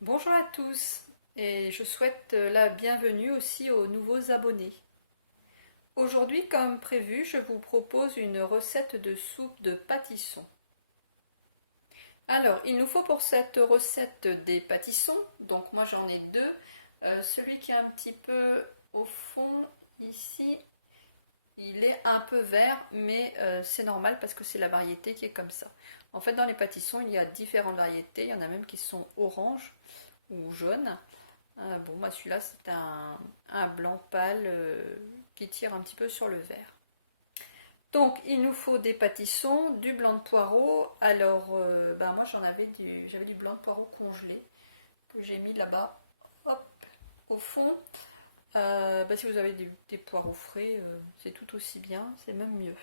Bonjour à tous et je souhaite la bienvenue aussi aux nouveaux abonnés. Aujourd'hui, comme prévu, je vous propose une recette de soupe de pâtisson. Alors, il nous faut pour cette recette des pâtissons, donc moi j'en ai deux. Celui qui est un petit peu au fond ici, il est un peu vert, mais c'est normal parce que c'est la variété qui est comme ça. En fait, dans les pâtissons, il y a différentes variétés, il y en a même qui sont orange ou jaune. Bon, moi celui-là c'est un blanc pâle qui tire un petit peu sur le vert. Donc il nous faut des pâtissons, du blanc de poireau. Alors moi j'avais du blanc de poireau congelé que j'ai mis là-bas, hop, au fond. Si vous avez des poireaux frais, c'est tout aussi bien, c'est même mieux.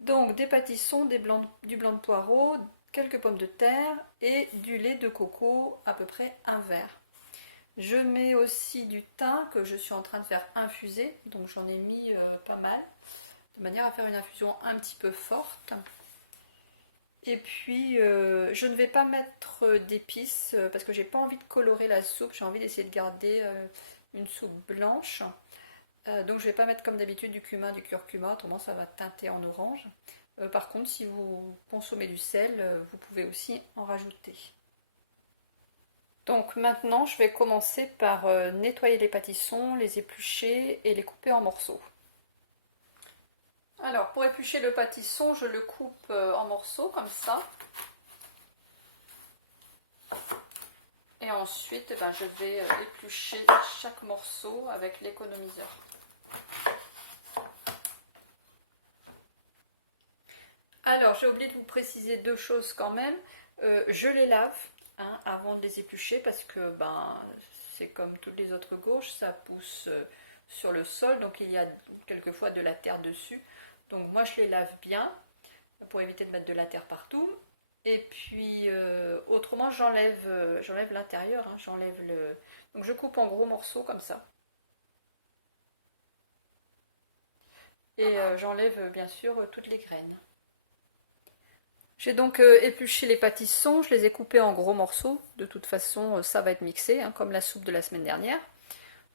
Donc des pâtissons, du blanc de poireau, quelques pommes de terre et du lait de coco, à peu près un verre. Je mets aussi du thym que je suis en train de faire infuser, donc j'en ai mis pas mal, de manière à faire une infusion un petit peu forte. Et puis je ne vais pas mettre d'épices parce que j'ai pas envie de colorer la soupe, j'ai envie d'essayer de garder une soupe blanche. Donc je vais pas mettre comme d'habitude du cumin, du curcuma, autrement ça va teinter en orange. Par contre, si vous consommez du sel, vous pouvez aussi en rajouter. Donc maintenant, je vais commencer par nettoyer les pâtissons, les éplucher et les couper en morceaux. Alors, pour éplucher le pâtisson, je le coupe en morceaux comme ça. Et ensuite, je vais éplucher chaque morceau avec l'économiseur. Alors, j'ai oublié de vous préciser deux choses quand même. Je les lave avant de les éplucher parce que c'est comme toutes les autres courges, ça pousse sur le sol, donc il y a quelquefois de la terre dessus. Donc moi je les lave bien pour éviter de mettre de la terre partout. Et puis autrement j'enlève l'intérieur, j'enlève le. Donc je coupe en gros morceaux comme ça. Et j'enlève bien sûr toutes les graines. J'ai donc épluché les pâtissons, je les ai coupés en gros morceaux. De toute façon, ça va être mixé, comme la soupe de la semaine dernière.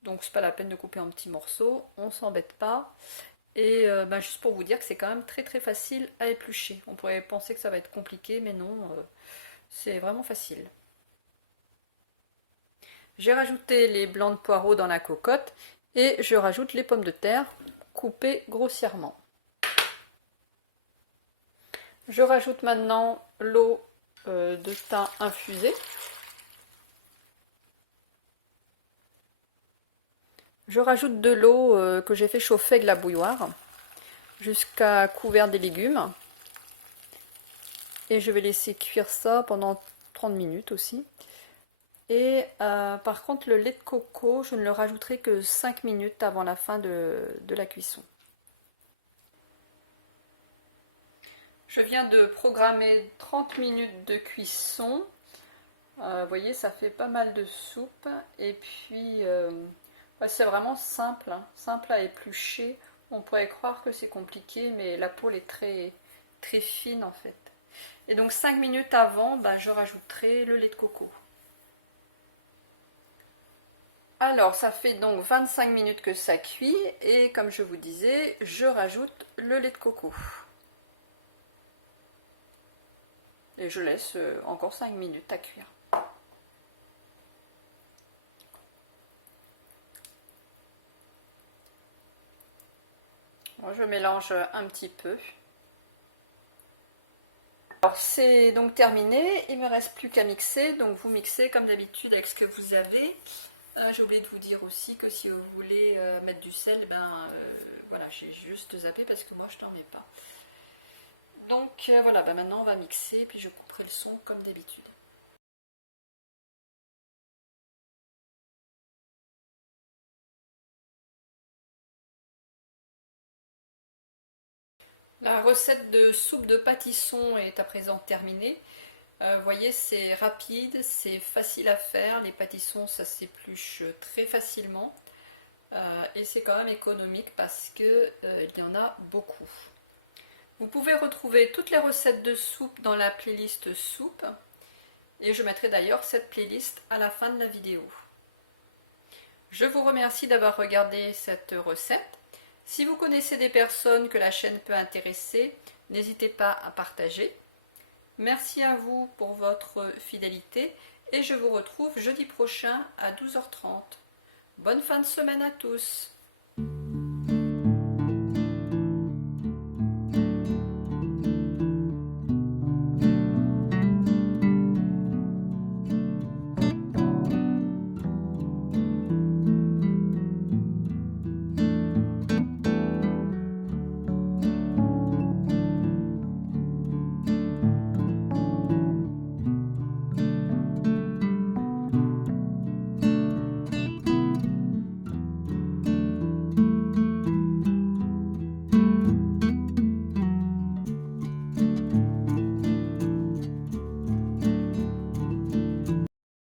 Donc c'est pas la peine de couper en petits morceaux, on s'embête pas. Et juste pour vous dire que c'est quand même très très facile à éplucher. On pourrait penser que ça va être compliqué, mais non, c'est vraiment facile. J'ai rajouté les blancs de poireaux dans la cocotte et je rajoute les pommes de terre coupées grossièrement. Je rajoute maintenant l'eau de thym infusée. Je rajoute de l'eau que j'ai fait chauffer avec la bouilloire jusqu'à couvert des légumes. Et je vais laisser cuire ça pendant 30 minutes aussi. Et par contre, le lait de coco, je ne le rajouterai que 5 minutes avant la fin de la cuisson. Je viens de programmer 30 minutes de cuisson. Vous voyez, ça fait pas mal de soupe. Et puis, c'est vraiment simple, simple à éplucher. On pourrait croire que c'est compliqué, mais la peau est très, très fine en fait. Et donc 5 minutes avant, je rajouterai le lait de coco. Alors, ça fait donc 25 minutes que ça cuit et comme je vous disais, je rajoute le lait de coco. Et je laisse encore 5 minutes à cuire. Bon, je mélange un petit peu. Alors c'est donc terminé, il ne me reste plus qu'à mixer, donc vous mixez comme d'habitude avec ce que vous avez. J'ai oublié de vous dire aussi que si vous voulez mettre du sel, voilà, j'ai juste zappé parce que moi je n'en mets pas. Donc voilà, maintenant on va mixer, puis je couperai le son comme d'habitude. La recette de soupe de pâtisson est à présent terminée. Vous voyez, c'est rapide, c'est facile à faire, les pâtissons ça s'épluche très facilement. Et c'est quand même économique parce que il y en a beaucoup. Vous pouvez retrouver toutes les recettes de soupe dans la playlist soupe. Et je mettrai d'ailleurs cette playlist à la fin de la vidéo. Je vous remercie d'avoir regardé cette recette. Si vous connaissez des personnes que la chaîne peut intéresser, n'hésitez pas à partager. Merci à vous pour votre fidélité et je vous retrouve jeudi prochain à 12h30. Bonne fin de semaine à tous!